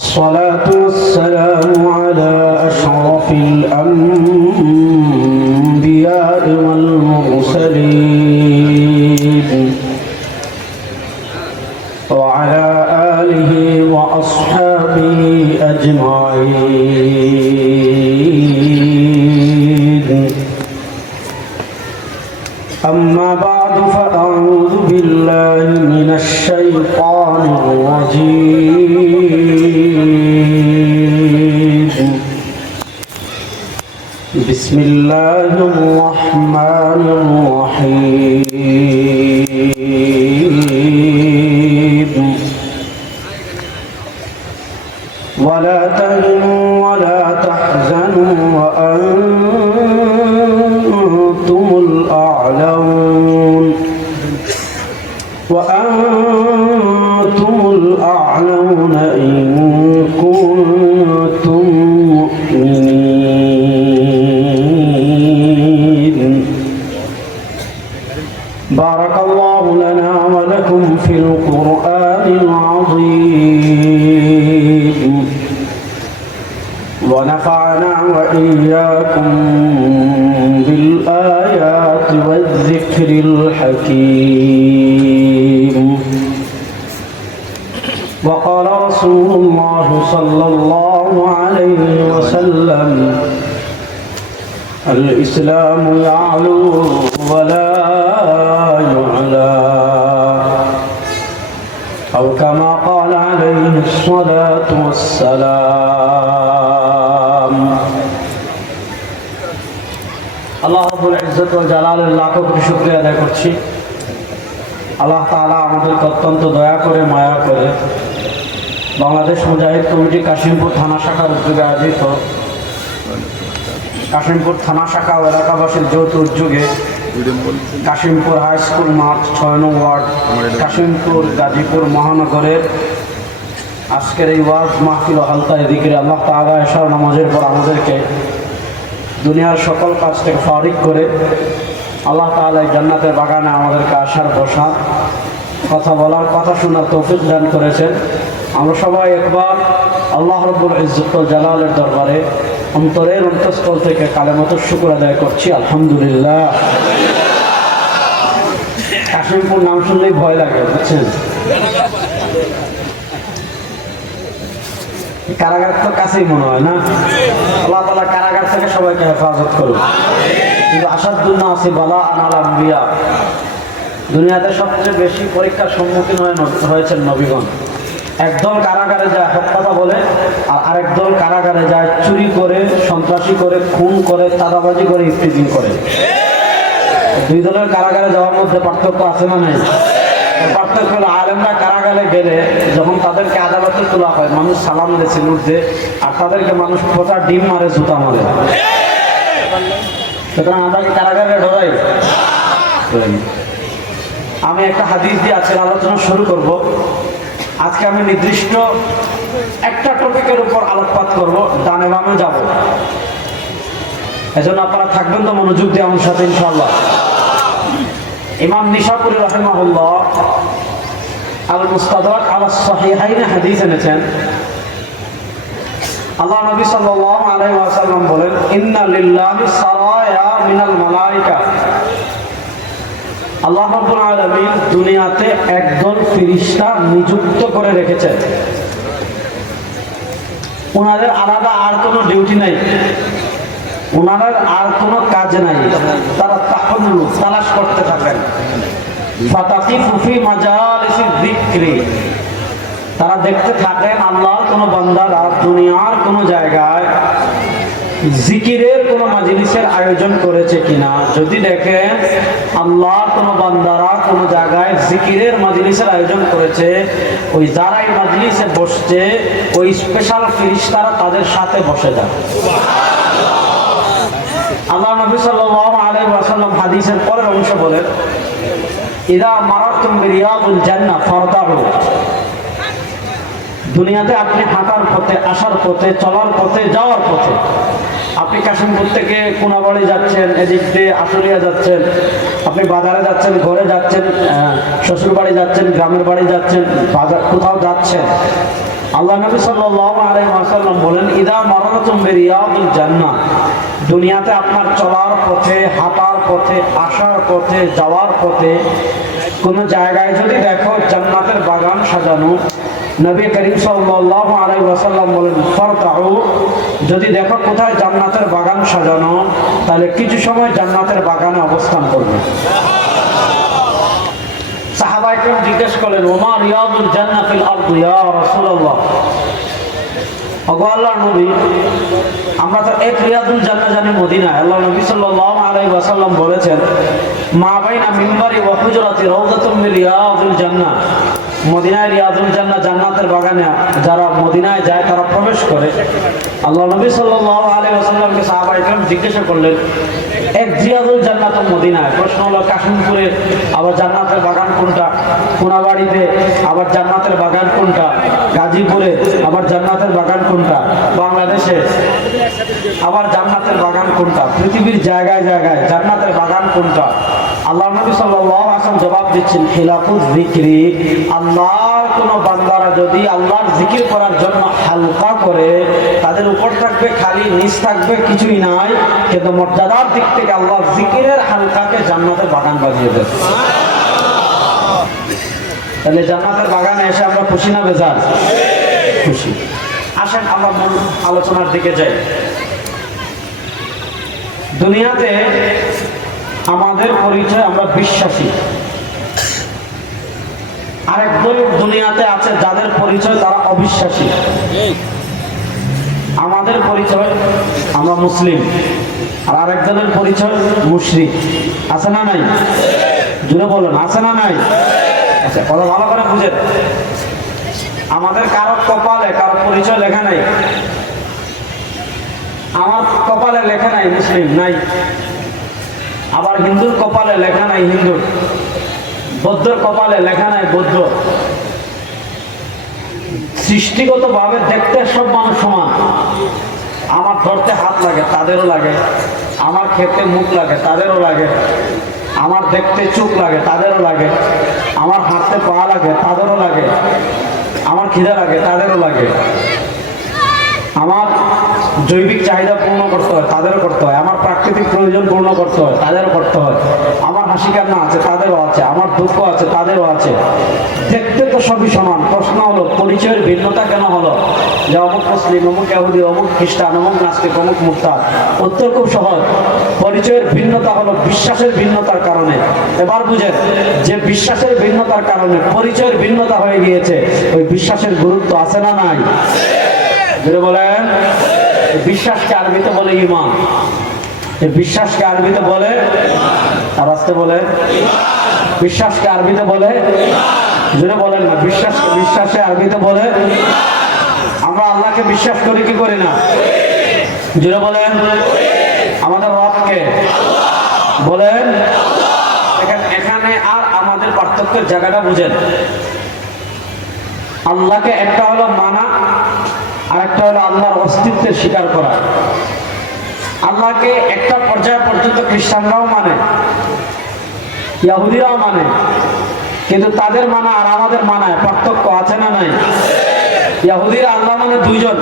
الصلاة والسلام على أشرف الأنبياء والمرسلين وعلى آله وأصحابه أجمعين. أما بعد فأعوذ بالله من الشيطان الرجيم. بسم الله الرحمن الرحيم. ولا تهنوا ولا تحزنوا وأنتم الأعلون إن كنتم مؤمنين. بارك الله لنا ولكم في القرآن العظيم ونفعنا وإياكم بالآيات والذكر الحكيم. وقال رسول الله صلى الله عليه وسلم: الإسلام يعلو ولا يعلى، أو كما قال عليه الصلاة والسلام. আল্লাহ রাব্বুল ইজ্জত ওয়াল জালালের লাখো কোটি শুকরিয়া আদায় করছি। আল্লাহ তাআলা আমাদেরকে অত্যন্ত দয়া করে মায়া করে বাংলাদেশ মুজাহিদ কমিটি কাশিমপুর থানা শাখার উদ্যোগে আয়োজিত কাশিমপুর থানা শাখা ও এলাকাবাসীর যৌথ উদ্যোগে কাশিমপুর হাই স্কুল মাঠ ৬ নং ওয়ার্ড কাশিমপুর গাজীপুর মহানগরের আজকের এই ওয়াজ মাহফিল ও হালকা যিকিরে আল্লাহ তাআলা এশার নামাজের পর আমাদেরকে দুনিয়ার সকল কাজ থেকে ফারিক করে আল্লাহ তাআলা জান্নাতের বাগানে আমাদেরকে আসার বসা কথা বলার কথা শোনার তৌফিক দান করেছেন। আমরা সবাই একবার আল্লাহ রাব্বুল ইজ্জত ওয়াল জালালের দরবারে অন্তরের অন্তঃস্থল থেকে কালেমাতুর শুকর আদায় করছি, আলহামদুলিল্লাহ। কাশিমপুর নাম শুনলেই ভয় লাগে, বুঝছেন? কারাগার তো কাছেই মনে হয় না? আল্লাহ তাআলা কারাগার থেকে সবাইকে হেফাজত করুন। কিন্তু আসাদুন নাসি বালাআন আল আম্বিয়া, দুনিয়াতে সবচেয়ে বেশি পরীক্ষার সম্মুখীন হয়েছেন নবীগণ। একদল কারাগারে যায় হক কথা বলে, আর আরেক দল কারাগারে যায় চুরি করে, সন্ত্রাসী করে, খুন করে, চাঁদাবাজি করে, ইফতিজিং করে। দুই দলের কারাগারে যাওয়ার মধ্যে পার্থক্য আছে না নেই? পার্থক্য হলো, আলেমরা কারাগারে গেলে যখন তাদেরকে আদালতে তোলা হয় মানুষ সালাম দেয়, সিলুট দেয়, আর তাদেরকে মানুষ ফোঁটা ডিম মারে, জুতা মারে। সুতরাং আমরা কি কারাগারে ঢোকাই? আমি একটা হাদিস দিয়ে আজকের আলোচনা শুরু করব। আজকে আমি নির্দিষ্ট একটা টপিকের উপর আলোকপাত করব, ডানে বামে যাব। এজন্য আপনারা থাকবেন তো মনোযোগ দিয়ে আমার সাথে ইনশাআল্লাহ। ইমাম নিশাপুরী রাহিমাহুল্লাহ আল মুস্তাদরাক আলা সহিহাইনে হাদিস এনেছেন। আল্লাহ নবী সাল্লাল্লাহু আলাইহি ওয়াসাল্লাম বলেন, ইন্না লিল্লাহি সারায়া মিনাল মালায়েকা। আল্লাহ রাব্বুল আলামিন দুনিয়াতে একদল ফেরেশতা নিযুক্ত করে রেখেছেন। ওনাদের আলাদা আর কোনো ডিউটি নাই, ওনাদের আর কোনো কাজ নাই। তারা তাহাল্লু তালাশ করতে থাকেন। ফাতাকিফু ফি মাজালিসিয যিকরি, তারা দেখতে থাকেন আল্লাহর কোনো বান্দারা দুনিয়ার কোনো জায়গায় জিকিরের কোনো মাজলিসের আয়োজন করেছে কিনা। যদি দেখেন আল্লাহর কোনো বান্দারা কোনো জায়গায় জিকিরের মাজলিসের আয়োজন করেছে, ওই যারা এই মাজলিসে বসছে ওই স্পেশাল ফেরেশতারা তাদের সাথে বসে যায়। আল্লাহ নবী সাল্লাল্লাহু আলাইহি ওয়াসাল্লাম হাদিসের পরের অংশ বলেন, ইযা মারাতুম বিরিয়াদুল জান্নাহ ফারতাহু। দুনিয়াতে আপনি হাঁটার পথে, আসার পথে, চলার পথে, যাওয়ার পথে, আপনি কাশিমপুর থেকে কোনাবাড়ি যাচ্ছেন, এদিক দিয়ে আশুলিয়া যাচ্ছেন, আপনি বাজারে যাচ্ছেন, ঘরে যাচ্ছেন, শ্বশুর বাড়ি যাচ্ছেন, গ্রামের বাড়ি যাচ্ছেন, বাজার কোথাও যাচ্ছেন, আল্লাহ নবী সাল্লাল্লাহু আলাইহি ওয়াসাল্লাম বলেন, ইদা মারাতুম বিরিয়াদিল জান্নাহ, দুনিয়াতে আপনার চলার পথে, হাঁটার পথে, আসার পথে, যাওয়ার পথে কোন জায়গায় যদি দেখো জান্নাতের বাগান সাজানো, নবী করিম সাল্লাল্লাহু আলাইহি ওয়াসাল্লাম বলেন, ফারতাউ, যদি দেখো কোথায় জান্নাতের বাগান সাজানো, তাহলে কিছু সময় জান্নাতের বাগানে অবস্থান করবে। সাহাবায়ে কেরাম জিজ্ঞেস করলেন, ওমা রিয়াদুল জান্নাহ ফিল আরদ ইয়া রাসূলুল্লাহ, ওগো আল্লাহর নবী, আমরা তো এক রিয়াদুল জান্নাহ জানি মদিনা। আল্লাহ নবী সাল্লাল্লাহু আলাইহি ওয়াসাল্লাম বলেছেন, মা বাইনা মিম্বারি ওয়া হুজরাতি রাউযাতুম মিন রিয়াদুল জান্নাহ, মদিনায় রিয়াদুল জান্নাহ, জান্নাতের বাগানে যারা মদিনায় যায় তারা প্রবেশ করে। আল্লাহ নবী সাল্লাল্লাহু আলাইহি ওয়াসাল্লামকে সাহাবায়ে কেরাম জিজ্ঞাসা করলেন, এক রিয়াদুল জান্নাহ তো মদিনায়, প্রশ্ন হলো কাশিমপুরে আবার জান্নাতের বাগান কোনটা, কোনাবাড়িতে আবার জান্নাতের বাগান কোনটা, গাজীপুরে আবার জান্নাতের বাগান কোনটা, বাংলাদেশে আবার জান্নাতের বাগান কোনটা, পৃথিবীর জায়গায় জায়গায় জান্নাতের বাগান কোনটা? আল্লাহ নবী সাল্লাল্লাহু আলাইহি ওয়াসাল্লাম জবাব দিচ্ছেন, খিলাফুজ যিকরি, আল্লাহর কোন বান্দারা যদি আল্লাহর জিকির করার জন্য হালকা করে, তাদের উপর থাকবে খালি, নিচ থাকবে কিছুই নাই, কিন্তু মর্যাদার দিক থেকে আল্লাহর জিকিরের হালকাকে জান্নাতের বাগান বানিয়ে দেয়। তাহলে জান্নাতের বাগানে এসে আমরা খুশি না বেজার? খুশি। আসেন আমরা মূল আলোচনার দিকে যাই। দুনিয়াতে আমাদের পরিচয় আমরা বিশ্বাসী, আরেক দল দুনিয়াতে আছে যাদের পরিচয় তারা অবিশ্বাসী। আমাদের পরিচয় আমরা মুসলিম, আর আরেকজনের পরিচয় মুশরিক। আছে না নাই? জুড়ে বলেন, আছে না নাই? আচ্ছা, কথা ভালো করে বুঝেন। আমাদের কারো কপালে কারো পরিচয় লেখা নাই। আমার কপালে লেখা নাই মুসলিম, নাই। আবার হিন্দুর কপালে লেখা নাই হিন্দুর, বৌদ্ধর কপালে লেখা নাই বৌদ্ধ। সৃষ্টিগত ভাবে দেখতে সব মানুষ সমান। আমার ধরতে হাত লাগে, তাদেরও লাগে। আমার খেতে মুখ লাগে, তাদেরও লাগে। আমার দেখতে চোখ লাগে, তাদেরও লাগে। আমার হাঁটতে পা লাগে, তাদেরও লাগে। আমার খিদে লাগে, তাদেরও লাগে। আমার জৈবিক চাহিদা পূর্ণ করতে হয়, তাদেরও করতে হয়। আমার প্রাকৃতিক প্রয়োজন পূর্ণ করতে হয়, তাদেরও করতে হয়। আমার হাসি কান্না আছে, তাদেরও আছে। আমার দুঃখ আছে, তাদেরও আছে। দেখতে তো সবই সমান। প্রশ্ন হলো পরিচয়ের ভিন্নতা কেন হলো? যে অমুক মুসলিম, অমুক ইহুদি, অমুক খ্রিস্টান, অমুক নাস্তিক, অমুক মুরতাদ। উত্তর খুব সহজ। পরিচয়ের ভিন্নতা হলো বিশ্বাসের ভিন্নতার কারণে। এবার বুঝেন, যে বিশ্বাসের ভিন্নতার কারণে পরিচয়ের ভিন্নতা হয়ে গিয়েছে, ওই বিশ্বাসের গুরুত্ব আছে না নাই? বলেন, বিশ্বাসকে আরবিতে বলে ঈমান। বিশ্বাসকে আরবিতে বলে, আর আসতে বলে, বিশ্বাসকে আরবিতে বলে, জোরে বলেন না, বিশ্বাসে আরবিতে বলে। আমরা আল্লাহকে বিশ্বাস করি কি করি না? জোরে বলেন। আমাদের রবকে বলেন। এখানে আর আমাদের পার্থক্যের জায়গাটা বুঝেন। আল্লাহকে একটা হলো মানা, আর একটা হলো আল্লাহর অস্তিত্বের স্বীকার করা। আল্লাহকে একটা পর্যায় পর্যন্ত খ্রিস্টানরাও মানে, ইহুদিরাও মানে, কিন্তু তাদের মানা আর আমাদের মানায় পার্থক্য আছে না নাই? ইহুদিরা আল্লাহ মানে দুইজন,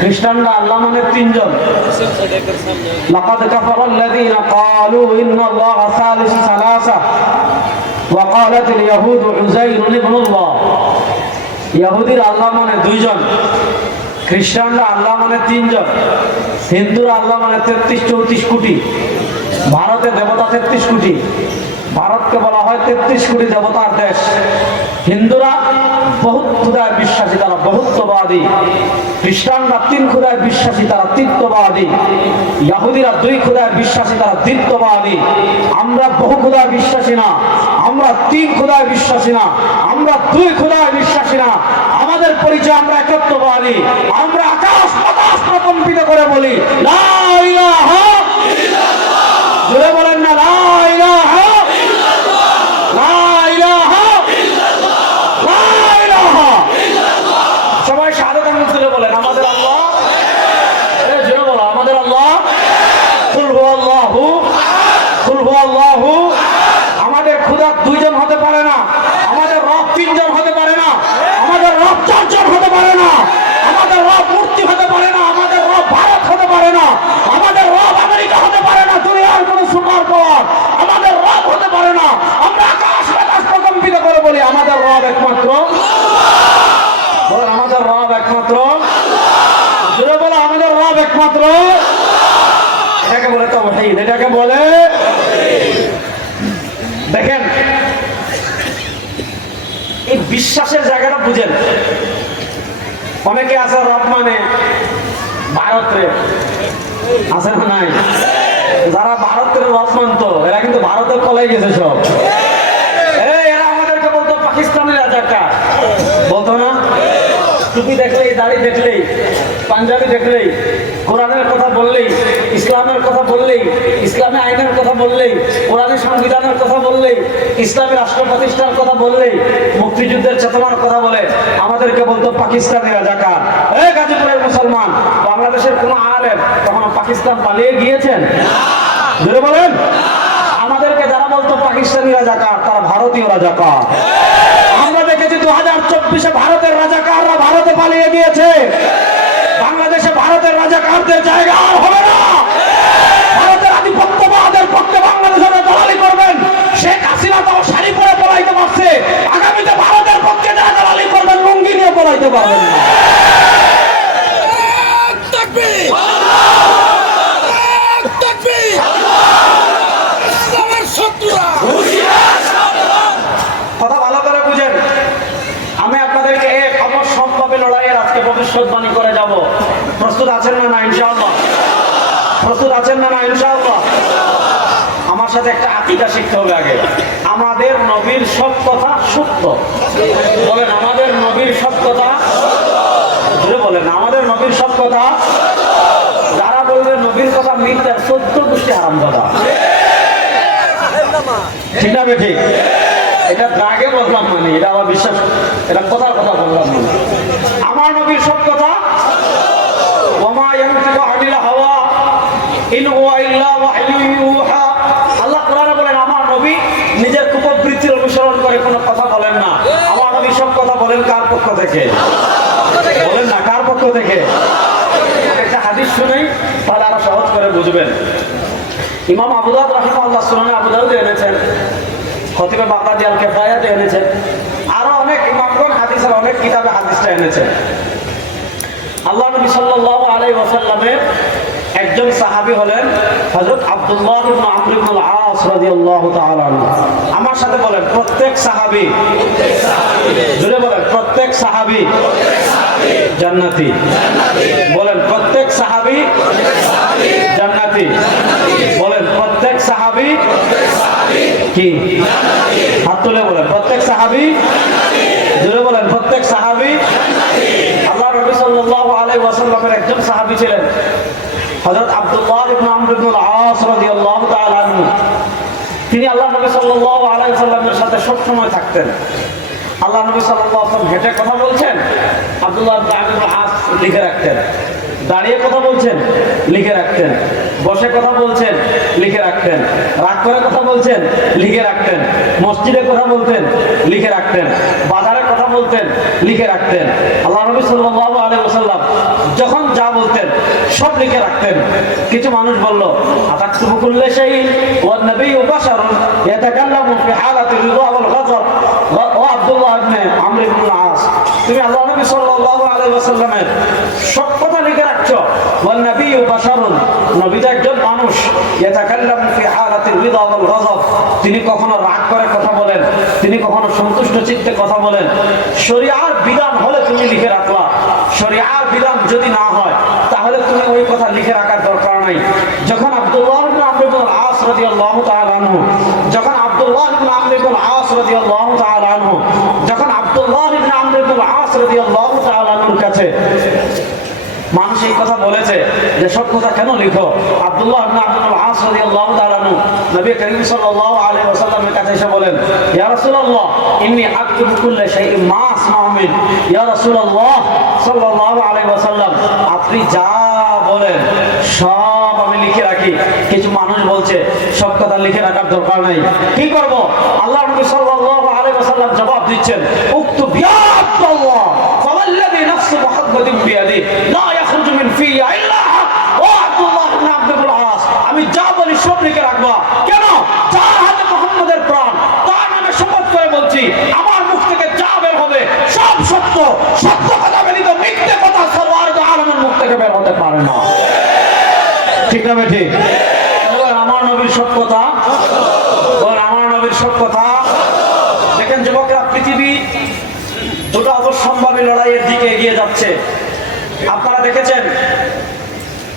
খ্রিস্টানরা আল্লাহ মানে তিনজন। লাকাদ কাফারাল্লাযীনা ক্বালু ইন্নাল্লাহা সালিসু সালাসা ওয়া ক্বালাতিল ইয়াহুদু উযাইরুন ইবনুল্লাহ। ইহুদিরা আল্লাহ মানে দুইজন, খ্রিস্টানরা আল্লাহ মানে তিনজন, হিন্দুরা আল্লাহ মানে 33-34 কোটি। ভারতে দেবতা 33 কোটি। ভারতকে বলা হয় 33 কোটি দেবতার দেশ। হিন্দুরা বহুত খুদায় বিশ্বাসী, তারা বহুত্ববাদী। খ্রিস্টানরা 3 খুদায় বিশ্বাসী, তারা তিত্ববাদী। ইহুদিরা 2 খুদায় বিশ্বাসী, তারা দ্বিত্ববাদী। আমরা বহু খুদায় বিশ্বাসী না, আমরা 3 খুদায় বিশ্বাসী না, আমরা 2 খুদায় বিশ্বাসী না। আমাদের পরিচয় আমরা একত্ববাদী। আমরা আকাশ বাতাস প্রকম্পিত করে বলি লা ইলাহা ইল্লাল্লাহ। জোরে বলেন না, লা ইলাহা ইল্লাল্লাহ, লা ইলাহা ইল্লাল্লাহ, লা ইলাহা ইল্লাল্লাহ। সবাই শাহাদাত আঙ্গুল তুলে বলেন, আমাদের আল্লাহ। জোরে বলো, আমাদের আল্লাহ। কুল হুয়াল্লাহু আহাদ, কুল হুয়াল্লাহু আহাদ। আমাদের খোদা 2 জন হতে পারে না, আমাদের রব 3 জন হতে পারে না, আমাদের রব 4 জন একমাত্র, এটাকে বলে তাওহীদ, এটাকে বলে। দেখেন এই বিশ্বাসের জায়গাটা বুঝেন। অনেকে আছে রব মানে ভারতের, আছে না নাই? যারা ভারতের রব মানত এরা কিন্তু ভারতের কলাই গেছে সব। এরা আমাদেরকে বলতো পাকিস্তানের রাজাকার, বলতো না? টুপি দেখলেই, দাড়ি দেখলেই, পাঞ্জাবি দেখলেই, কোরআনের কথা বললেই, ইসলামের কথা বললেই, ইসলামী আইনের কথা বললেই, কোরআনের সংবিধানের কথা বললেই, ইসলামী রাষ্ট্র প্রতিষ্ঠার কথা বললেই, মুক্তিযুদ্ধের চেতনার কথা বলে আমাদেরকে বলতো পাকিস্তানি রাজাকার। গাজীপুরের মুসলমান, বাংলাদেশের কোন আলেম কখনো পাকিস্তান পালিয়ে গিয়েছেন? ধরে বলেন। আমাদেরকে যারা বলতো পাকিস্তানি রাজাকার তারা ভারতীয় রাজাকার। আমরা দেখেছি 2024-এ ভারতের রাজাকাররা ভারতে পালিয়ে গিয়েছে। বাংলাদেশে ভারতের রাজাকারদের জায়গা আর হবে না। ভারতের আধিপত্যবাদের পক্ষে বাংলাদেশের দালালি করবেন, শেখ হাসিনা তাও শাড়ি পরে পলাইতে পারছে, আগামীতে ভারতের পক্ষে যারা দালালি করবেন লুঙ্গি নিয়ে পলাইতে পারবেন না। কথা ভালো করে বুঝেন। আমি আপনাদেরকে এক অবশ্যভাবে লড়াইয়ের আজকে ভবিষ্যৎবাণী করে যাব। প্রস্তুত আছেন না? না ইনশাআল্লাহ। প্রস্তুত আছেন না? না ইনশাআল্লাহ। আমার সাথে একটা আকীদা শিখতে হবে আগে। আমাদের নবীর সব কথা সত্য। বলেন আমাদের নবীর সব কথা। ধরে বলেন আমাদের নবীর সব কথা। যারা বলবে নবীর কথা মিথ্যা, 14 গোষ্ঠী হারাম কথা। ঠিক না ঠিক? এটা রাগে বললাম মানে, এটা আবার বিশ্বাস, এটা কথার কথা বললাম মানে। আমার নবীর সব কথা। ওমা ইয়ানতিকু আনিল হাওয়া ইন হুয়া ইল্লা ওয়াহয়ুন ইউহা। আল্লাহ কোরআনে বলেন আমার নবী নিজের কুপ্রবৃত্তির অনুসরণ করে কোনো কথা বলেন না। আমার নবী সব কথা বলেন কার পক্ষ থেকে? বলেন না কার পক্ষ থেকে? একটা হাদিস শুনেই তাহলে আরো সহজ করে বুঝবেন। ইমাম আবু দাউদ রাহিমাহুল্লাহ সুনানে আবু দাউদে এনেছেন, খতিবে বাগদাদি আল কিফায়াতে এনেছেন, আরো অনেক ইমামগণ হাদিসের অনেক কিতাবে হাদিসটা এনেছেন। আল্লাহ নবী সাল্লাল্লাহু আলাইহি ওয়াসাল্লামের একজন সাহাবী হলেন হযরত আব্দুল্লাহ ইবনে আমর ইবনে আল-আস রাদিয়াল্লাহু তাআলা আনহু। আমার সাথে বলেন প্রত্যেক সাহাবী, জোরে বলেন প্রত্যেক সাহাবী জান্নাতি। বলেন প্রত্যেক সাহাবী জান্নাতি। বলেন প্রত্যেক সাহাবী কি? হাত তুলে বলেন প্রত্যেক সাহাবী। জোরে বলেন প্রত্যেক সাহাবী। আল্লাহ নবী সাল্লাল্লাহু আলাইহি ওয়াসাল্লামের একজন সাহাবী ছিলেন হযরত আব্দুল্লাহ ইবনে আমর ইবনে আল-আস রাদিয়াল্লাহু তাআলা আনহু। তিনি আল্লাহ নবী সাল্লাল্লাহু আলাইহি ওয়াসাল্লামের সাথে সব সময় থাকতেন। আল্লাহ নবী সাল্লাল্লাহু আলাইহি ওয়াসাল্লাম হেঁটে কথা বলছেন, আব্দুল্লাহ ইবনে আমর ইবনে আল-আস লিখে রাখতেন। দাঁড়িয়ে কথা বলছেন, লিখে রাখতেন। বসে কথা বলছেন, লিখে রাখতেন। রাগ করে কথা বলছেন, লিখে রাখতেন। মসজিদে কথা বলতেন, লিখে রাখতেন। বাজারে কথা বলতেন, লিখে রাখতেন। আল্লাহ নবী সাল্লাল্লাহু আলাইহি ওয়াসাল্লাম যখন যা বলতেন সব লিখে রাখতেন। কিছু মানুষ বলল আতাকতুবু কুল্লা শাইইন ওয়ান নাবিয়্যু বাশারুন ইয়াতাকাল্লামু ফি হালাতি রিদা ওয়াল গাযব। ও আব্দুল্লাহ ইবনে আমর ইবনে আল-আস, তুমি আল্লাহ নবী সাল্লাল্লাহু আলাইহি ওয়াসাল্লামের সব কথা লিখে রাখছো। ওয়ান নাবিয়্যু বাশারুন, নবী তো একজন মানুষ। ইয়াতাকাল্লামু ফি হালাতি রিদা ওয়াল গাযব, তিনি কখনো রাগ করে কথা বলেন, তিনি কখনো সন্তুষ্ট চিত্তে কথা বলেন। শরিয়ার বিধান হলে তুমি লিখে রাখলা, শরিয়ার বিধান যদি না হয় তাহলে তুমি ওই কথা লিখে রাখার দরকার নাই। যখন আব্দুল্লাহ ইবনে আমর ইবনে আল-আস রাদিয়াল্লাহু তাআলা আনহু, যখন আব্দুল্লাহ ইবনে আমর ইবনে আল-আস রাদিয়াল্লাহু তাআলা আনহু, যখন আব্দুল্লাহ ইবনে আমর ইবনে আল-আস রাদিয়াল্লাহু তাআলা আনহুর কাছে মানুষ এই কথা বলেছে যে সব কথা কেন লিখো, আব্দুল্লাহ ইবনে আমর ইবনে আল-আস রাদিয়াল্লাহু তাআলা আনহু নবী করিম সাল্লাল্লাহু আলাইহি ওয়াসাল্লামের কাছে এসে বলেন, ইয়া রাসূলুল্লাহ ইন্নী আকতুবু কুল্লা শাইইন মা আসমাউ মিন। ইয়া রাসূলুল্লাহ সাল্লাল্লাহু আলাইহি ওয়াসাল্লাম, আপনি যা বলেন সব আমি লিখে রাখি। কিছু মানুষ বলছে সব কথা লিখে রাখার দরকার নাই, কি করব? আল্লাহ নবী সাল্লাল্লাহু আলাইহি ওয়াসাল্লাম জবাব দিচ্ছেন, উক্তুব ইয়া আব্দুল্লাহ ফাওয়াল্লাযী নাফসু মুহাম্মাদিন বিয়াদি লা ইয়াখরুজু মিন ফিয়া ইল্লা হক। ও আব্দুল্লাহ ইবনে আমর ইবনে আল-আস, আমি যা বলি সব লিখে রাখবা। কেন? যার হাতে মুহাম্মদের প্রাণ, তার নামে শপথ করে বলছি আমার মুখ থেকে যা বের হবে সব সত্য। সত্য কথা ব্যতীত মিথ্যে কথা সবার আলমের মুখ থেকে বের হতে পারে না। আপনারা দেখেছেন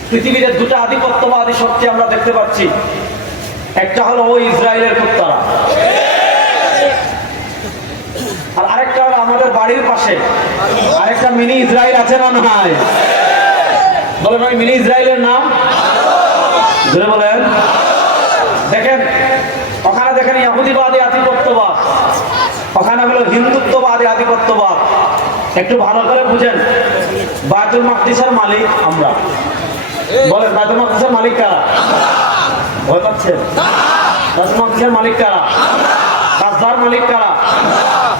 পৃথিবীতে দুটো আধিপত্যবাদী শক্তি আমরা দেখতে পাচ্ছি। একটা হলো ওই ইসরায়েলের কুত্তারা, আর আরেকটা হলো আমাদের বাড়ির পাশে আরেকটা মিনি ইসরায়েল আছে না নাই? বলেন ওই মিনি ইসরায়েলের নাম ধরে বলেন। দেখেন ওখানে দেখেন ইহুদিবাদী আধিপত্যবাদ, ওখানে হলো হিন্দুত্ববাদী আধিপত্যবাদ। একটু ভালো করে বুঝেন, বায়তুল মাকদিসের মালিক আমরা। বলেন বায়তুল মাকদিসের মালিক কারা? ভয় পাচ্ছেন? বায়তুল মাকদিসের মালিক কারা? গাজার মালিক কারা?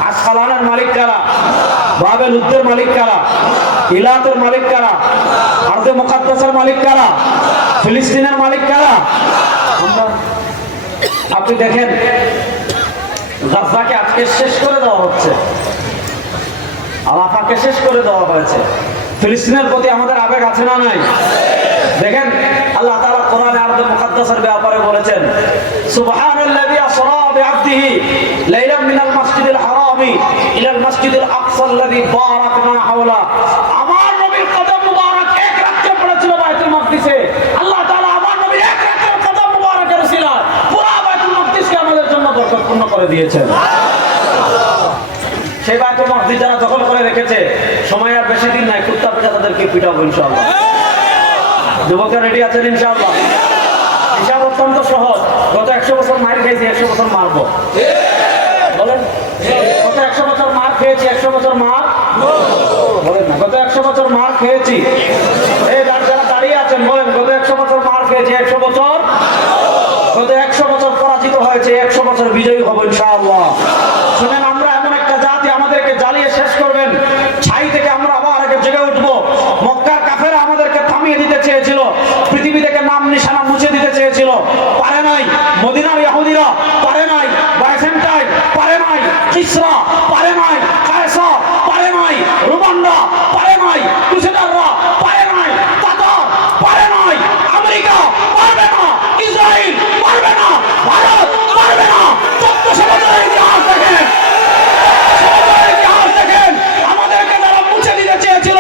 আসকালানের মালিক কারা? বাবেল উদ্দের মালিক কারা? ইলাতের মালিক কারা? আরদে মুকাদ্দাসের মালিক কারা? ফিলিস্তিনের মালিক কারা? আমরা। আপনি দেখেন গাজাকে আজকে শেষ করে দেওয়া হচ্ছে, রাফাকে শেষ করে দেওয়া হয়েছে। ফিলিস্তিনের প্রতি আমাদের আবেগ আছে না নাই? দেখেন আল্লাহ তাআলা কোরআনে আরদে মুকাদ্দাসের ব্যাপারে বলেছেন, সুবহানাল্লাযী আসরা বিআবদিহি লাইলাম মিনাল মাসজিদিল হারামি ইলাল মাসজিদিল আকসাল্লাযী বারাকনা হাওলা। আমার নবীর কদম মুবারক এক রাতে পড়েছিল বাইতুল মাকদিসে। আল্লাহ তাআলা আমার নবীর এক রাতের কদম মুবারকের উসিলায় পুরো বাইতুল মাকদিসকে আমাদের জন্য বরকতপূর্ণ করে দিয়েছেন। সেই বাইতুল মাকদিস যারা দখল করে রেখেছে, সময় আর বেশি দিন নাই, কুত্তা পিটা তাদেরকে পিটাবো ইনশাআল্লাহ। যুবকরা রেডি আছেন ইনশাআল্লাহ? হিসাব অত্যন্ত সহজ। গত 100 বছর মার খেয়েছি, 100 বছর মারবো। বলেন গত 100 বছর মার খেয়েছি, 100 বছর মার বলেন না, গত 100 বছর মার খেয়েছি। এই যারা দাঁড়িয়ে আছেন বলেন গত 100 বছর মার খেয়েছি, 100 বছর গত 100 বছর পরাজিত হয়েছে, 100 বছর বিজয়ী হবো ইনশাআল্লাহ। শুনেন, আমরা এমন একটা জাতি আমাদেরকে জ্বালিয়ে শেষ করবেন, ছাই থেকে আমরা আবার আগে জেগে উঠবো। মক্কার কাফেররা আমাদেরকে থামিয়ে দিতে চেয়েছিল, পৃথিবী থেকে নাম নিশানা মুছে দিতে চেয়েছিল, পারে নাই। মদিনার ইহুদিরা পারে নাই, বাইজেন্টাইন পারে নাই, কিসরা পারে নাই, কায়সার পারে নাই, রোমানরা পারে নাই, ক্রুসেডাররা পারে নাই, তাতার পারে নাই, আমেরিকা পারবে না, ইসরায়েল পারবে না, ভারত পারবে না। 1400 বছরের ইতিহাস দেখেন, আমাদেরকে যারা মুছে দিতে চেয়েছিল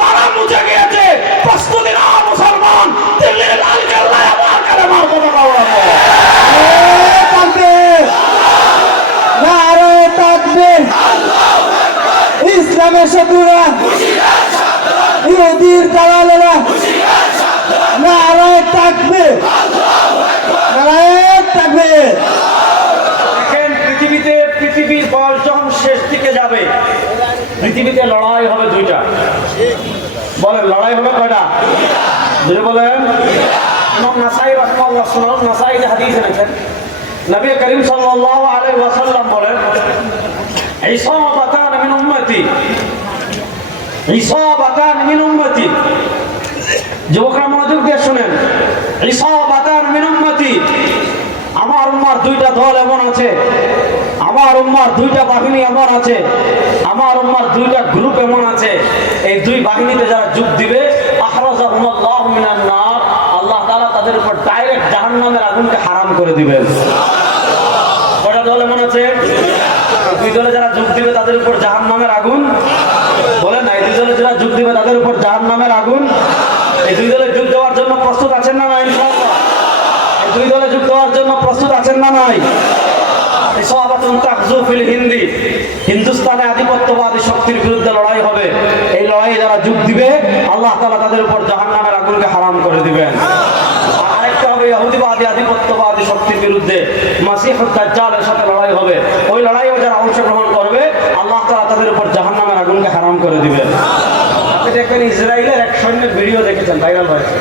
তারা মুছে গিয়েছে। প্রস্তুতি না মুসলমান, দিল্লির লাল কেল্লায় আবার কালেমার পতাকা ওড়াবো। ইসলামের শত্রুরা, ইহুদির দালালেরা নারায়ে তাকবীর, নারায়ে তাকবীর। দেখেন পৃথিবীর বয়স যখন শেষ দিকে যাবে, পৃথিবীতে লড়াই হবে দুইটা। বলেন লড়াই হবে কয়টা? দুটো বলেন। ইমাম নাসাই রাহমাহুল্লাহ সুনান নাসাইতে হাদিস এনেছেন, নবী করিম সাল্লাল্লাহু আলাইহি ওয়াসাল্লাম বলেন, ইসাবাতান মিন উম্মতি, ইসাবাতান মিন উম্মতি। যুবকরা মনোযোগ দিয়ে শুনেন, ইসাবাতান মিন উম্মতি, আমার উম্মার দুইটা দল এমন আছে, আমার উম্মার দুইটা বাহিনী এমন আছে, আমার উম্মার দুইটা গ্রুপ এমন আছে, এই দুই বাহিনীতে যারা যোগ দিবে আখরাজাহুমুল্লাহু মিনান নার, আল্লাহ তাআলা তাদের উপর ডাইরেক্ট জাহান্নামের আগুনকে হারাম করে দিবেন। কয়টা দল এমন আছে? দুই দলে যারা যোগ দিবে তাদের উপর জাহান্নামের আগুন। বলেন না, এই দুই দলে যারা যোগ দিবে তাদের উপর জাহান্নামের আগুন। এই দুই দলে যোগ দেওয়ার জন্য প্রস্তুত আছেন না নাই? ইনশাআল্লাহ এই দুই দলে যোগ দেওয়ার জন্য প্রস্তুত আছেন না নাই? হিন্দুস্তানে আধিপত্যবাদী শক্তির বিরুদ্ধে লড়াই হবে। এই লড়াই যারা যোগ দিবে আল্লাহ তাআলা তাদের উপর জাহান্নামের আগুনকে হারাম করে দিবেন। আরেকটা হবে ইহুদিবাদী আধিপত্যবাদী শক্তির বিরুদ্ধে মাসিহুদ দাজ্জালের সাথে লড়াই হবে। ওই লড়াইয়ে যারা অংশগ্রহণ করবে আল্লাহ তাআলা তাদের উপর জাহান্নামের আগুনকে হারাম করে দিবেন। আপনি দেখবেন ইসরায়েলের এক সৈন্যের ভিডিও দেখেছেন, ভাইরাল হয়েছে।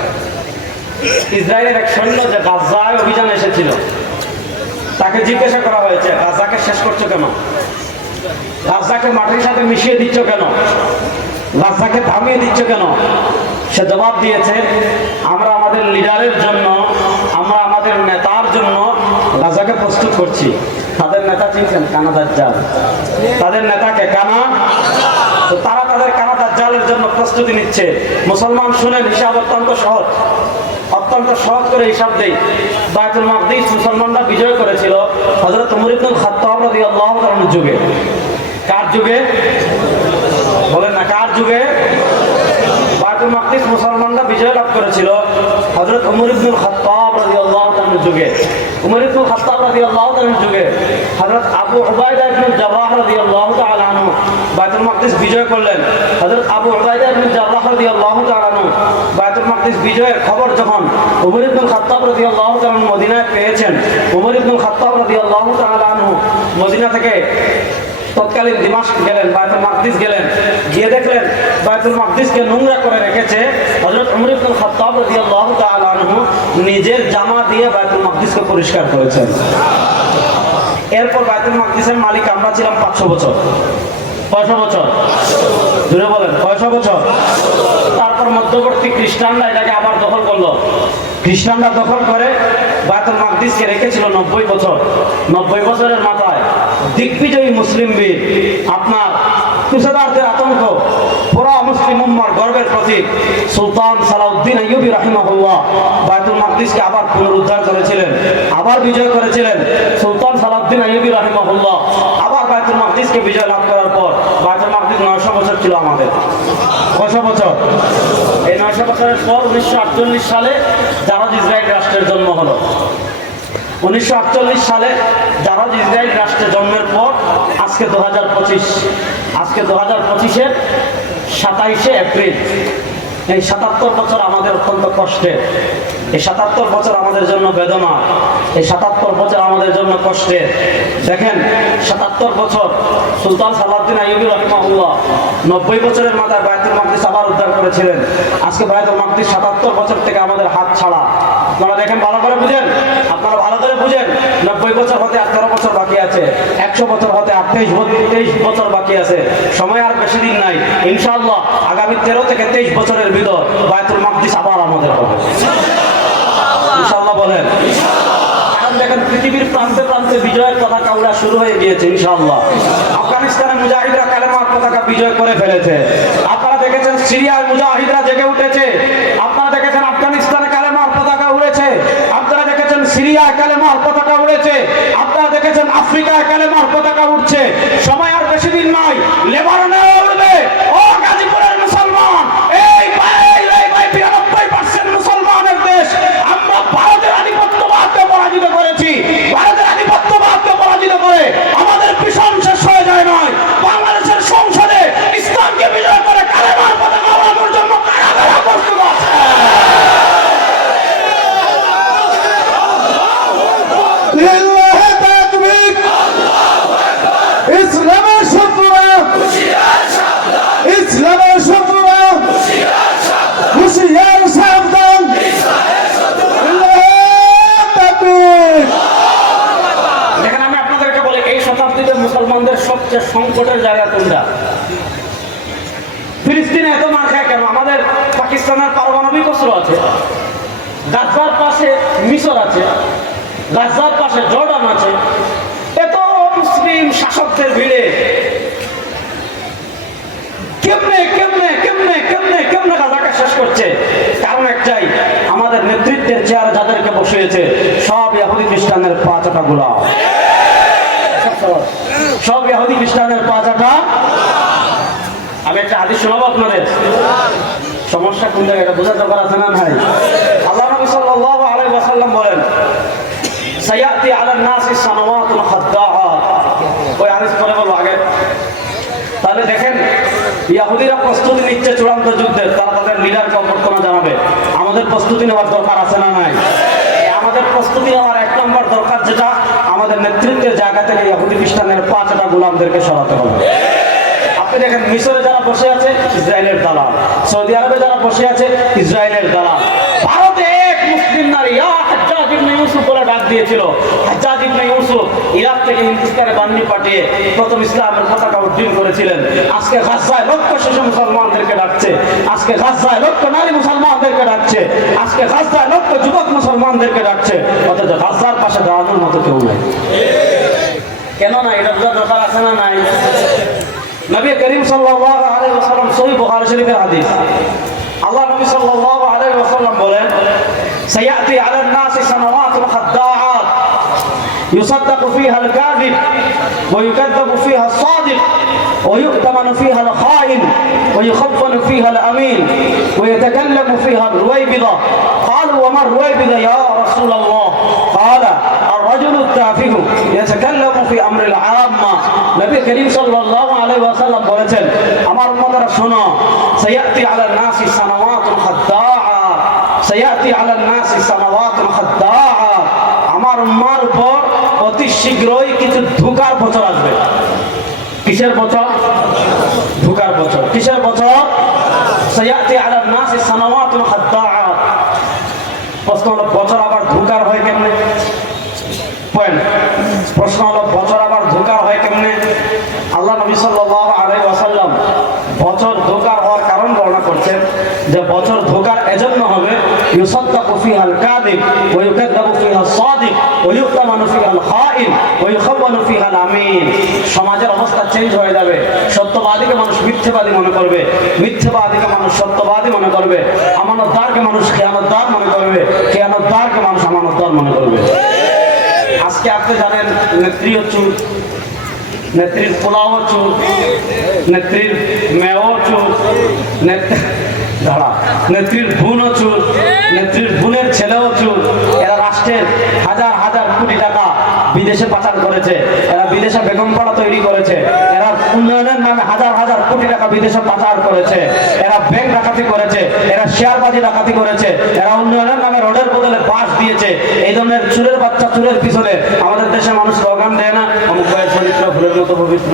ইসরায়েলের এক সৈন্য যে গাজায় অভিযান এসেছিল, তাকে জিজ্ঞাসা করা হয়েছে, গাজাকে শেষ করছো কেন? গাজাকে মাটির সাথে মিশিয়ে দিচ্ছ কেন? গাজাকে থামিয়ে দিচ্ছ কেন? সে জবাব দিয়েছে, আমরা আমাদের লিডারের জন্য, আমরা আমাদের নেতার জন্য গাজাকে প্রস্তুত করছি। তাদের নেতা চিনছেন? কানা দাজ্জাল। তাদের নেতাকে কানা, তো তারা তাদের কানা দাজ্জালের জন্য প্রস্তুতি নিচ্ছে। মুসলমান শুনেন, হিসাব অত্যন্ত সহজ, অত্যন্ত সহজ করে হিসাব দেই। বায়তুল মাকদিস মুসলমানরা বিজয় করেছিল হযরত ওমর ইবনুল খাত্তাব রাদিয়াল্লাহু তাআলার যুগে। কার যুগে? বলেন না, কার যুগে? বায়তুল মাকদিস মুসলমানরা বিজয় লাভ করেছিল হযরত ওমর ইবনুল খাত্তাব রাদিয়াল্লাহু তাআলার যুগে। ওমর ইবনুল খাত্তাব রাদিয়াল্লাহু তাআলার যুগে হযরত আবু উবাইদা ইবনুল জাররাহ রাদিয়াল্লাহু তাআলা আনহু বায়তুল মাকদিস বিজয় করলেন। হযরত আবু উবাইদা ইবনুল জাররাহ রাদিয়াল্লাহু তাআলা আনহু বায়তুল মাকদিস বিজয়ের খবর যখন ওমর ইবনুল খাত্তাব রাদিয়াল্লাহু তাআলা মদিনায় পেয়েছেন, ওমর ইবনুল খাত্তাব রাদিয়াল্লাহু তাআলা আনহু মদিনা থেকে তৎকালীন দিমাশক গেলেন, বায়তুল মাকদিস গেলেন, গিয়ে দেখলেন বায়তুল মাকদিসকে নোংরা করে রেখেছে। হযরত ওমর ইবনুল খাত্তাব রাদিয়াল্লাহু তাআলা আনহু নিজের জামা দিয়ে বায়তুল মাকদিসকে পরিষ্কার করেছেন। এরপর বায়তুল মাকদিসের মালিক আমরা ছিলাম 500 বছর। 500 বছর জুড়ে বলেন, 500 বছর। তারপর মধ্যবর্তী খ্রিস্টানরা এটাকে আবার দখল করলো। খ্রিস্টানরা দখল করে বায়তুল মাকদিসকে রেখেছিল 90 বছর। 90 বছরের মাথায় দিগ্বিজয়ী মুসলিম বীর, আপনার ক্রুসেডারদের আতঙ্ক, পুরা মুসলিম উম্মার গর্বের প্রতীক সুলতান সালাউদ্দিন আইয়ুবী রাহিমাহুল্লাহ বায়তুল মাকদিসকে আবার পুনরুদ্ধার করেছিলেন, আবার বিজয় করেছিলেন। সুলতান সালাউদ্দিন আইয়ুবী রাহিমাহুল্লাহ আবার বায়তুল মাকদিসকে বিজয় লাভ করার পর বায়তুল মাকদিস 900 বছর ছিল আমাদের। 900 বছর। এই 900 বছরের পর 1948 সালে জারাজ ইসরায়েল রাষ্ট্রের জন্ম হলো। 1948 সালে জারাজ ইসরায়েল রাষ্ট্রে জন্মের পর আজকে 2025, আজকে 2025-এর 27শে এপ্রিল। এই 77 বছর আমাদের অত্যন্ত কষ্টের, এই 77 বছর আমাদের জন্য বেদনা, এই 77 বছর আমাদের জন্য কষ্টের। দেখেন 77 বছর সুলতান সালাউদ্দিন আইয়ুবী রাহিমাহুল্লাহ 90 বছরের মাথায় বায়তুল মাকদিস আবার উদ্ধার করেছিলেন। আজকে বায়তুল মাকদিস 77 বছর থেকে আমাদের হাত ছাড়া। আপনারা দেখেন, ভালো করে বুঝেন, আপনারা ভালো করে বুঝেন। 90 বছর হতে 18 বছর বাকি আছে, 100 বছর হতে 23 বছর বাকি আছে। সময় আর বেশি দিন নাই। ইনশাআল্লাহ আগামী 13 থেকে 23 বছরের ভিতর বায়তুল মাকদিস আবার আমাদের হবে। ইনশাআল্লাহ বলেন। কারণ দেখেন পৃথিবীর প্রান্তে প্রান্তে বিজয়ের পতাকা উড়া শুরু হয়ে গিয়েছে ইনশাআল্লাহ। আফগানিস্তানের মুজাহিদরা কালেমার পতাকা বিজয় করে ফেলেছে। আপনারা দেখেছেন সিরিয়ার মুজাহিদরা জেগে উঠেছে। আপনারা দেখেছেন আফগানিস্তানে কালেমার পতাকা উড়েছে। আপনারা দেখেছেন সিরিয়ায় কালেমার পতাকা উড়েছে। আপনারা দেখেছেন আফ্রিকায় কালেমার পতাকা উঠছে। সময় আর বেশি দিন নয়, লেবাননে উড়বে। ও গাজীপুরের মুসলমান, এই 92% মুসলমানের দেশ। আমরা ভারতের আধিপত্যবাদকে পরাজিত করেছি। ভারতের আধিপত্যবাদকে পরাজিত করে আমাদের পিছন শেষ হয়ে যায় নয়, বাংলাদেশের সংসদে ইসলামকে বিজয় করে কালেমার পতাকা ওড়ানোর জন্য কারা প্রস্তুত আছে? লিল্লাহি তাকবীর। ইসলামের শত্রুরা, ইসলামের শত্রুরা হুঁশিয়ার সাবধান। লিল্লাহি তাকবীর। দেখেন, আমি আপনাদেরকে বলি এই শতাব্দীতে মুসলমানদের সবচেয়ে সংকটের জায়গা কোনটা? ফিলিস্তিনে এত মার খায় কেন? আমাদের পাকিস্তানের পারমাণবিক অস্ত্র আছে, গাজার পাশে মিশর আছে, গাজার পাশে জর্ডান আছে। এত মুসলিম শাসকদের ভিড়ে কেমনে কেমনে কেমনে কেমনে কেমনে গাজাকে শেষ করছে? কারণ একটাই, আমাদের নেতৃত্বের চেয়ারে যাদেরকে বসিয়েছে সব ইহুদি খ্রিস্টানের পাঁচাটা গোলাম, সব ইহুদি খ্রিস্টানের পাঁচাটা। আমি একটা হাদিস শোনাবো আপনাদের। সমস্যা কোন জায়গায় এটা বোঝার দরকার আছে না ভাই? আল্লাহ নবী সাল্লাল্লাহু আলাইহি ওয়াসাল্লাম বলেন, সায়াতি আলান নাসি সানাওয়াতুন খাদ্দাআত। ওই হাদিস পড়ে বলবো আগে। তাহলে দেখেন, ইহুদিরা প্রস্তুতি নিচ্ছে চূড়ান্ত যুদ্ধের। তারা তাদের লিডারকে অভ্যর্থনা জানাবে। আমাদের প্রস্তুতি নেওয়ার দরকার আছে না নাই? আমাদের প্রস্তুতি নেওয়ার 1 নম্বর দরকার যেটা, আমাদের নেতৃত্বের জায়গা থেকে ইহুদি খ্রিস্টানের 5টা গোলামদেরকে সরাতে হবে। আপনি দেখেন, মিশরে যারা বসে আছে ইসরায়েলের দালাল, সৌদি আরবে যারা বসে আছে ইসরায়েলের দালাল। ভারতে এক মুসলিম নারী হাজ্জাজ ইবনে ইউসুফ বলে ডাক দিয়েছিল। হাজ্জাজ ইবনে ইউসুফ ইরাক থেকে হিন্দুস্তানে বাহিনী পাঠিয়ে প্রথম ইসলামের পতাকা উড্ডীন করেছিলেন। আজকে গাজায় লক্ষ শিশু মুসলমানদেরকে ডাকছে, আজকে গাজায় লক্ষ নারী মুসলমানদেরকে ডাকছে, আজকে গাজায় লক্ষ যুবক মুসলমানদেরকে ডাকছে। অথচ গাজার পাশে দাঁড়ানোর মতো কেউ নাই। কেন না? এটা বোঝার দরকার আছে না নাই? নবী করিম সাল্লাল্লাহু আলাইহি ওয়াসাল্লাম, সহিহ বুখারী শরীফের হাদিস, আল্লাহ নবী সাল্লাল্লাহু আলাইহি ওয়াসাল্লাম বলেন, সায়াতি আলান নাসি সানাওয়াতুন খাদ্দাআত ইউসাদ্দাকু ফিহা আল-কাযিব ওয়া ইউকাযযাবু ফিহা আস-সাদিক الصادق ويؤتمن فيها الخائن ويخفن فيها الأمين ويتكلم فيها الرويبضة قالوا وما الرويبضة يا رسول الله قال الرجل التافه يتكلم في أمر العامة নবী করিম সাল্লাল্লাহু আলাইহি ওয়াসাল্লাম বলেছেন আমার উম্মতরা শোনো সায়াতি আলা নাসি সানাওয়াতুন খাদ্দাআ সায়াতি আলা নাসি সানাওয়াতুন খাদ্দাআ আমার উম্মার উপর অতি শীঘ্রই কিছু ধোঁকার বছর আসবে কিসের বছর ধোঁকার বছর কিসের বছর সায়াতি আলা নাসি সানাওয়াতুন খাদ্দাআ প্রশ্ন হলো বছর আবার ধোঁকার হয় কেমনে পয়েন্ট প্রশ্ন হলো বছর আবার ধোঁকার হয় কেমনে আল্লাহ নবী সাল্লাল্লাহু আলাইহি ওয়াসাল্লাম বছর ধোঁকার হওয়ার কারণ বর্ণনা করছেন যে বছর ধোঁকার এজন্য হবে ইউসাদ্দাকু ফিহাল কাযিব ওয়া ইউকাযযাবু ফিহাস সাদিক ওয়া ইউতামানু ফিহাল খাইন ওয়া ইউখাওয়ানু ফিহাল আমিন সমাজের অবস্থা চেঞ্জ হয়ে যাবে সত্যবাদীকে মানুষ মিথ্যাবাদী মনে করবে মিথ্যাবাদীকে মানুষ সত্যবাদী মনে করবে আমানতদারকে মানুষ খেয়ানতদার মনে করবে খেয়ানতদারকে মানুষ আমানতদার মনে করবে আজকে আপনি জানেন নেত্রীও চুর নেত্রীর পোলাও চুর নেত্রীর মেয়েও চুর নেত্রীর বোনও চুর নেত্রীর বোনের ছেলেও চুর এরা রাষ্ট্রের হাজার হাজার কোটি টাকা বিদেশে পাচার করেছে এরা বিদেশে বেগমপাড়া তৈরি করেছে এরা উন্নয়নের নামে হাজার হাজার কোটি টাকা বিদেশে পাচার করেছে এরা ব্যাংক ডাকাতি করেছে এরা শেয়ারবাজি ডাকাতি করেছে এরা উন্নয়নের নামে রোডের বদলে বাস দিয়েছে এই ধরনের চুরের বাচ্চা চুরের পিছনে আমাদের দেশে মানুষ স্লোগান দেয় না অমুক ভাইয়ের চরিত্র ফুলের মতো পবিত্র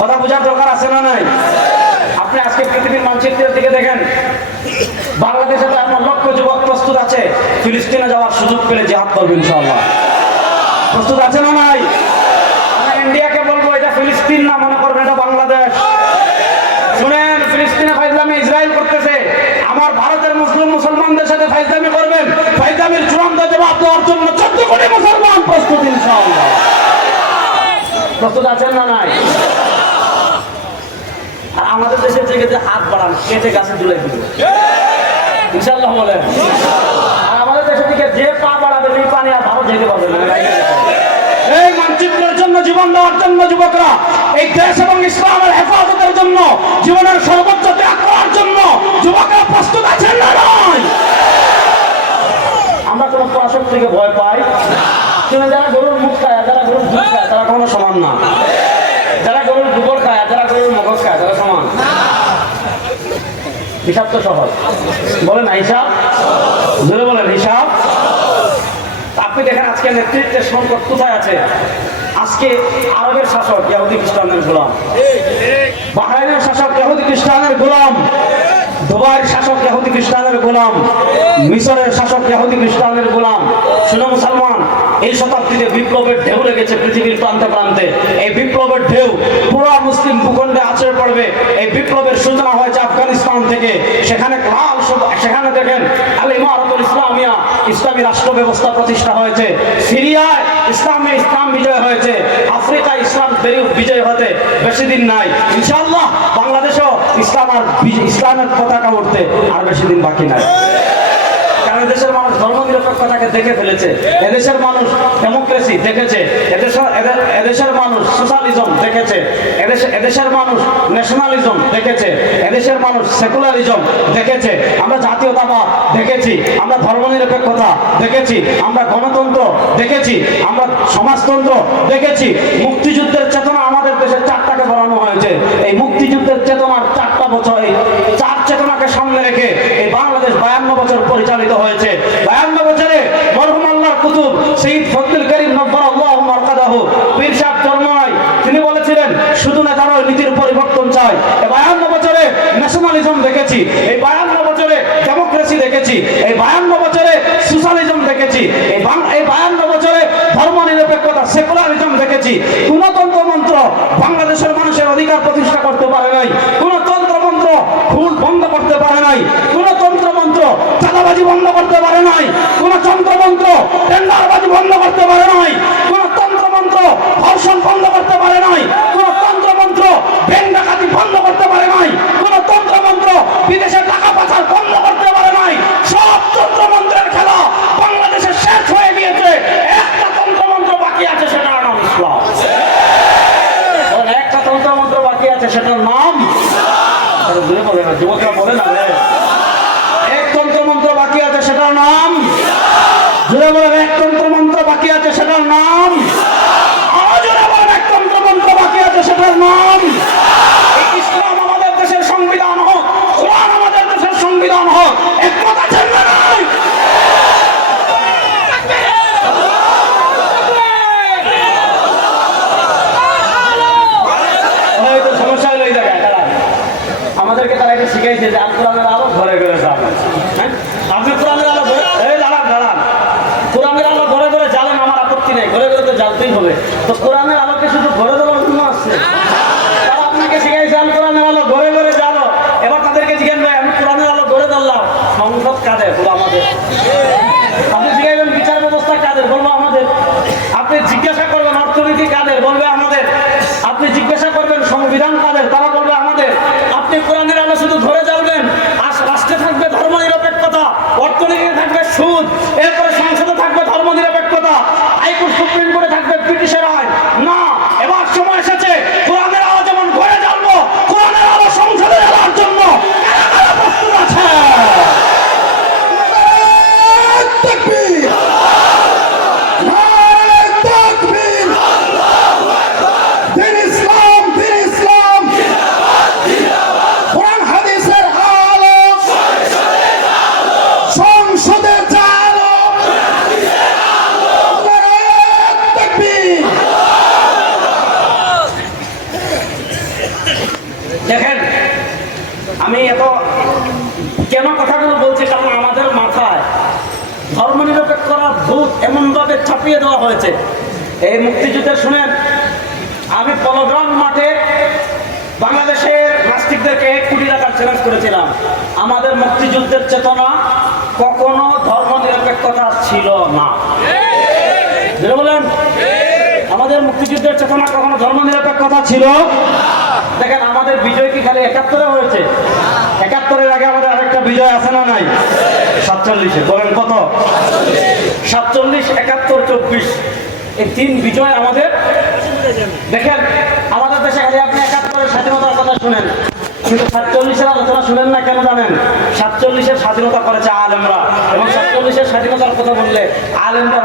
কথা বোঝার দরকার আছে না নাই আপনি আজকে পৃথিবীর মানচিত্রের দিকে দেখেন বাংলাদেশে তো এমন লক্ষ যুবক প্রস্তুত আছে ফিলিস্তিনে যাওয়ার সুযোগ পেলে জিহাদ করবে ইনশাআল্লাহ প্রস্তুত আছে না নাই আমরা ইন্ডিয়াকে বলবো এটা ফিলিস্তিন না মনে করবেন এটা বাংলাদেশ শুনেন ফিলিস্তিনে ফাইজলামি ইসরায়েল করতেছে আমার ভারতের মুসলমানদের সাথে ফাইজলামি করবেন ফাইজলামির চূড়ান্ত জবাব দেওয়ার জন্য 14 কোটি মুসলমান প্রস্তুত ইনশাআল্লাহ প্রস্তুত আছেন না নাই আর আমাদের দেশের থেকে যে হাত বাড়ান কেটে গাছে ঝুলাই দিবে ইনশাআল্লাহ বলেন আর আমাদের দেশের থেকে যে পা বাড়াবে সেই পানি আর ভারত যেতে পারবে না এই মানচিত্রের জন্য জীবন দেওয়ার জন্য যুবকরা এই দেশ এবং ইসলামের হেফাজতের জন্য জীবনের সর্বোচ্চ ত্যাগ করার জন্য যুবকরা প্রস্তুত আছেন না নয় আমরা কোনো প্রশাসক থেকে ভয় পাই কিন্তু যারা গরুর মুখ খায় যারা গরুর দুধ খায় তারা কোনো সমান না যারা গরুর গোবর খায় যারা গরুর মগজ খায় তারা সমান হিসাব তো সহজ বলেন না হিসাব জোরে বলেন হিসাব আপনি দেখেন আজকে নেতৃত্বের সংকট কোথায় আছে আজকে আরবের শাসক ইহুদি খ্রিস্টানের গোলাম বাহরাইনের শাসক ইহুদি খ্রিস্টানের গোলাম দুবাইয়ের শাসক ইহুদি খ্রিস্টানের গোলাম মিশরের শাসক ইহুদি খ্রিস্টানের গোলাম শুনো মুসলমান এই শতাব্দীতে বিপ্লবের ঢেউ লেগেছে পৃথিবীর প্রান্তে প্রান্তে এই বিপ্লবের ঢেউ পুরো মুসলিম ভূখণ্ডে আছড়ে পড়বে এই বিপ্লবের সূচনা হয়েছে আফগানিস্তান থেকে সেখানে দেখেন আল ইমারাতুল ইসলামিয়া ইসলামী রাষ্ট্র ব্যবস্থা প্রতিষ্ঠা হয়েছে সিরিয়ায় ইসলাম বিজয় হয়েছে আফ্রিকায় ইসলাম বিজয় হতে বেশি দিন নাই ইনশাআল্লাহ বাংলাদেশেও ইসলামের পতাকা উঠতে আর বেশি দিন বাকি নাই কারণ দেশের মানুষ ধর্মনিরপেক্ষতাকে দেখে ফেলেছে এদেশের মানুষ ডেমোক্রেসি দেখেছে এদেশের মানুষ সোশ্যালিজম দেখেছে এদেশের মানুষ ন্যাশনালিজম দেখেছে এদেশের মানুষ সেকুলারিজম দেখেছে আমরা জাতীয়তাবাদ দেখেছি আমরা ধর্মনিরপেক্ষতা দেখেছি আমরা গণতন্ত্র দেখেছি আমরা সমাজতন্ত্র দেখেছি মুক্তিযুদ্ধের চেতনা আমাদের দেশে 4টাকে বানানো হয়েছে এই মুক্তিযুদ্ধের চেতনার 4টা বছর এই 4 চেতনাকে সামনে রেখে এই বাংলাদেশ 52 বছর পরিচালিত হয়েছে 52 বছরে মরহুম আল্লাহর কুতুব শহীদ ফজলুল করিম নব্বরাল্লাহু মারকাদাহু পীর সাহেব চরমনাই তিনি বলেছিলেন শুধু না তার নীতির পরিবর্তন চাই এই 52 বছরে ন্যাশনালিজম দেখেছি এই 52 বছরে ডেমোক্রেসি দেখেছি এই 52 বছরে সোশ্যালিজম দেখেছি এই 52 বছরে ধর্মনিরপেক্ষতা সেকুলারিজম দেখেছি কোন তন্ত্রমন্ত্র বাংলাদেশের মানুষের অধিকার প্রতিষ্ঠা করতে পারে নাই কোন তন্ত্রমন্ত্র ভুল বন্ধ করতে পারে নাই কোন তন্ত্রমন্ত্র চাঁদাবাজি বন্ধ করতে পারে নাই কোন তন্ত্রমন্ত্র টেন্ডারবাজি বন্ধ করতে পারে নাই কোন তন্ত্রমন্ত্র ধর্ষণ বন্ধ করতে পারে নাই কোন তন্ত্রমন্ত্র ব্যাংক ডাকাতি বন্ধ করতে পারে নাই কোন তন্ত্রমন্ত্র বিদেশে টাকা পাচার বন্ধ করতে পারে নাই সব তন্ত্রমন্ত্রের খেলা বাংলাদেশে শেষ হয়ে গিয়েছে সেটার নাম দূরে বলে না, যুবকরা বলে না রে। এক তন্ত্র মন্ত্র বাকি আছে সেটার নাম জুড়ে বলেন, এক তন্ত্র মন্ত্র বাকি আছে সেটার নাম জুড়ে বলেন, এক তন্ত্র মন্ত্র বাকি আছে সেটার নাম ইসলাম। আমাদের দেশের সংবিধান হোক, কোরআন আমাদের দেশের সংবিধান হোক, একমত আছেন না নাই? হয়তো সমস্যা হলো এই জায়গায়। আমাদেরকে তারা এটা শিখাইছে যে আল কোরআনের আলো ঘরে ঘরে যাবে। হ্যাঁ, আপনি কোরআনের আলো এই দাঁড়ান, কোরআনের আলো ঘরে ঘরে জ্বালেন, আমার আপত্তি নেই, ঘরে ঘরে তো জ্বালতেই হবে। তো কোরআনের আলোকে শুধু ঘরে দেওয়ার জন্য আসছে? তারা আপনাকে শিখাইছে আল কোরআনের আলো ঘরে ঘরে জ্বালো। এবার তাদেরকে জিজ্ঞেস ভাই, আমি কোরআনের আলো ঘরে জ্বাললাম, সংসদ কাদের? বলো আমাদের। আপনি জিজ্ঞাসা বিচার ব্যবস্থা কাদের? বলবো আমাদের। আপনি জিজ্ঞাসা করবেন অর্থনীতি কাদের? বলবে আমাদের। আপনি জিজ্ঞাসা করবেন সংবিধান কাদের? তারা বলবে আমাদের। আপনি কোরআনের আলো শুধু ধরে জ্বালবেন, আর রাষ্ট্রে থাকবে ধর্মনিরপেক্ষতা, অর্থনীতিতে থাকবে সুদ, এরপরে সংসদে থাকবে ধর্মনিরপেক্ষতা, হাইকোর্ট সুপ্রিম কোর্টে থাকবে ব্রিটিশের আইন। না, এবার সময় এসেছে কোরআনের আলো যেমন ঘরে জ্বালবো, কোরআনের আলো সংসদে জ্বালার জন্য কারা কারা প্রস্তুত আছে? তাকবীর! নারে তাকবীর! দিন ইসলাম, দিন ইসলাম! কোরআন হাদিসের আলো সংসদে চালো! নারে তাকবীর! দেখেন, আমি এত কেন কথাগুলো বলছি, কারণ আমাদের মাথায় ধর্মনিরপেক্ষতার ভূত এমন ভাবে চাপিয়ে দেওয়া হয়েছে। এই মুক্তিযুদ্ধের শুনেন, আমি পলগ্রাম মাঠে বাংলাদেশের নাস্তিকদেরকে 1 কোটি টাকার চ্যালেঞ্জ করেছিলাম। আমাদের মুক্তিযুদ্ধের চেতনা কখনো ধর্মনিরপেক্ষতা ছিল না। যেটা বলেন, আমাদের মুক্তিযুদ্ধের চেতনা কখনো ধর্মনিরপেক্ষতা ছিল। দেখেন, আমাদের বিজয় কি খালি 71-এ হয়েছে? 71-এর আগে আমাদের আরেকটা বিজয় আছে না নাই? 47-এ। বলেন কত? 47, 71, 24, এই 3 বিজয় আমাদের। দেখেন, আমাদের দেশে খালি আপনি 71-এর স্বাধীনতার কথা শুনেন, কিন্তু 47-এর আলোচনা শুনেন না। কেন জানেন? 47-এর স্বাধীনতা করেছে আলেমরা, এবং 47-এর স্বাধীনতার কথা বললে আলেমরা